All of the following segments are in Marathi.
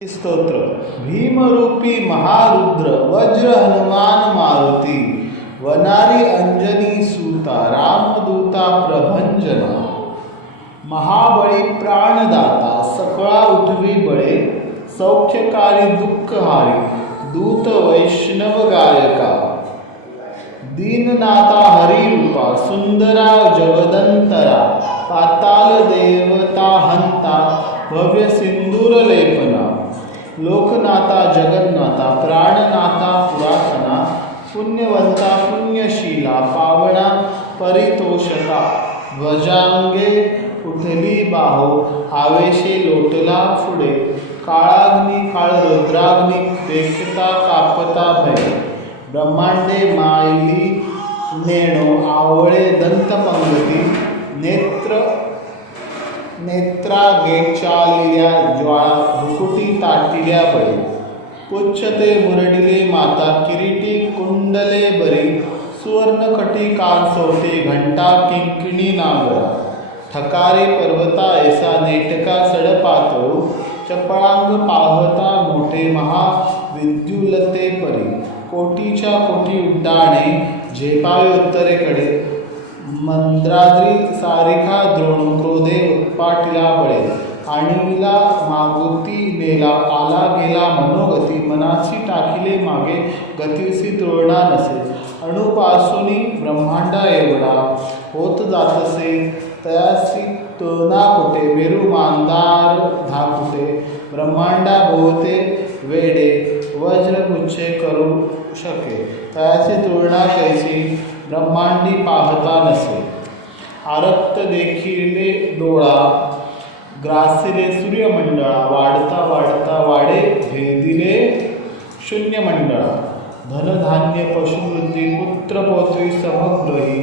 स्तोत्र भीमरूपी महारुद्र वज्र हनुमान मारुती वनारी अंजनी सूता रामदूता प्रभंजना महाबळी प्राणदाता सकळा उठवी बळे सौख्यकारी दुःखहारी दूत वैष्णव गायका दीननाथा हरिरूपा सुंदरा जगदंतरा पाताल देवता हंता भव्य सिंदूर लेपना लोकनाथा जगन्नाथा प्राणनाथा पुरातना पुण्यवंता पुण्यशीला पावना परितोषका ध्वजांगे उठली बाहो आवेशे लोटला पुढे काळाग्नी काळ रुद्राग्नी देखता कापता भय ब्रह्मांडे मायली नेणो आवळे दंतपंगती नेत्रागेचालिया ज्वाळा भुकुटी ताटिल्या बळी पुच्छते मुरडिले माता किरीटी कुंडले बरी सुवर्णकटी कांसोटे घंटा किंकिणी नागरा ठकारे पर्वता ऐसा नेटका सडपातळू चपळांग पाहता मोठे महाविद्युलते परी कोटीच्या कोटी उड्डाणे झेपावे उत्तरेकडे मंद्राद्री सारिखा द्रोण क्रोधे उत्पाटिला बळे आणीला मागुती नेला आला गेला मनोगती मनाची टाकिले मागे गतीसी तुळना नसे अणुपासूनी ब्रह्मांडा एवढा होत जातसे तयासी तुळना कुठे मेरू मांदार धाकुटे ब्रह्मांडा भोवते वेडे वज्रगुच्छे करू शके तयाची तुळना कैसी ब्रह्मांडी पाहता नसे आरक्त देखिले डोळा ग्रासिले सूर्यमंडळा वाढता वाढता वाडे भेदिले शून्यमंडळा धनधान्य पशुवृद्धी पुत्रपौत्री समग्रही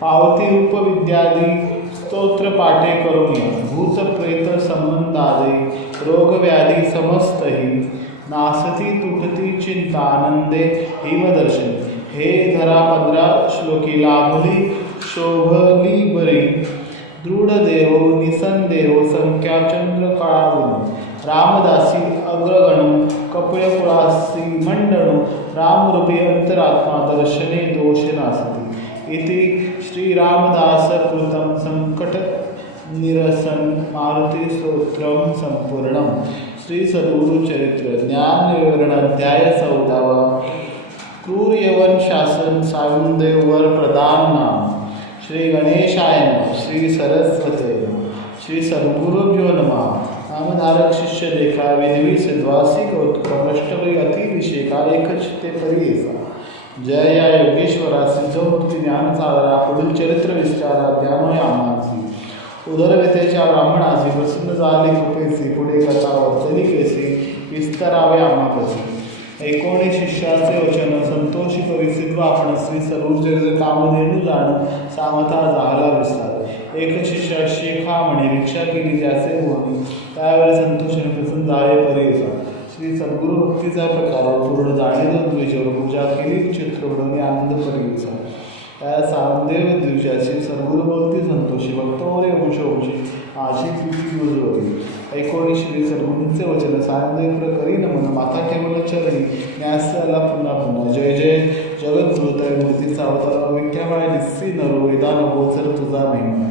पावती उपविद्यादी स्तोत्र पाठे करुणी भूत प्रेत संबंधादे रोगव्याधी समस्तही नासती तुटती चिंता आनंदे हिमदर्शन हे धरा 15 श्लोकी लाभली शोभली बरी दृढदेव निसंदेव संख्या चंद्र काळागुण रामदासी अग्रगण कपिळकुळासी मंडणू रामरूपी अंतरात्मा दर्शने दोष नासती इति श्रीरामदास कृतं संकट निरसन मारुती स्तोत्रम संपूर्णम श्री सद्गुरु चरित्र ज्ञान विवरण अध्याय 14 क्रूर यवन शासन सायुंदेव वर प्रदान नाम श्री गणेशाय नमः श्री सरस्वते श्री सद्गुरुभ्यो नमः नामधारक शिष्य देखा विधवी सिद्वासी कौतुक अष्टवरी अतिविषेका एकचित्ते परियेसा जय या योगेश्वरा सिद्धमूर्ती ज्ञान सागरा पुढील चरित्र विस्तारा ध्यानोय आमासी उदरव्यथेच्या ब्राह्मणासी प्रसन्न झाली कृपेसी पुढे कथा वर्तली केसी विस्तारावे आम्हापसी 19 शिष्याचे वचन संतोषी परिसिद्ध आपण श्री सर्वचरित्र कामधेनू जाण सामता झाला विस्तार एक शिष्या शेखा म्हणे भिक्षा केली ज्याचे मोहनी त्यावेळी संतोषाने प्रसन्न झाले परियेसा श्री सद्गुरु भक्तीचा प्रकार पूर्ण जाणे द्विजवर पूजा केली चित्र घडवणे आनंद परियेसा त्या सामदेव द्विजाची सद्गुरु भक्ती संतोषी भक्तोरे वंशवंशी आशी प्रीती दुजवती 19 श्री सद्गुरूंचे वचन सामदेव करी नमन माता केवळ चरणी न्यासाला पुन्हा पुन्हा जय जय जगद्गुरुताई मूर्तीचा अवतार विठ्याबाई निस्सी नरो वेदान गोचर तुझा महिमा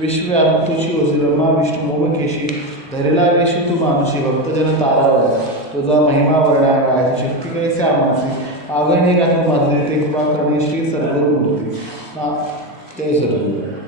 विश्वव्याप्तुची ओझी ब्रह्मा विष्णू मोमकेशी धरेला वेशी तू मानुषी भक्तजन तारावळ तुझा महिमा वर्णागाय शक्ती कैसे आमासी आगणे गातो माझे ते कृपा करणे श्री सद्गुरुमूर्ती जय सद्गुरू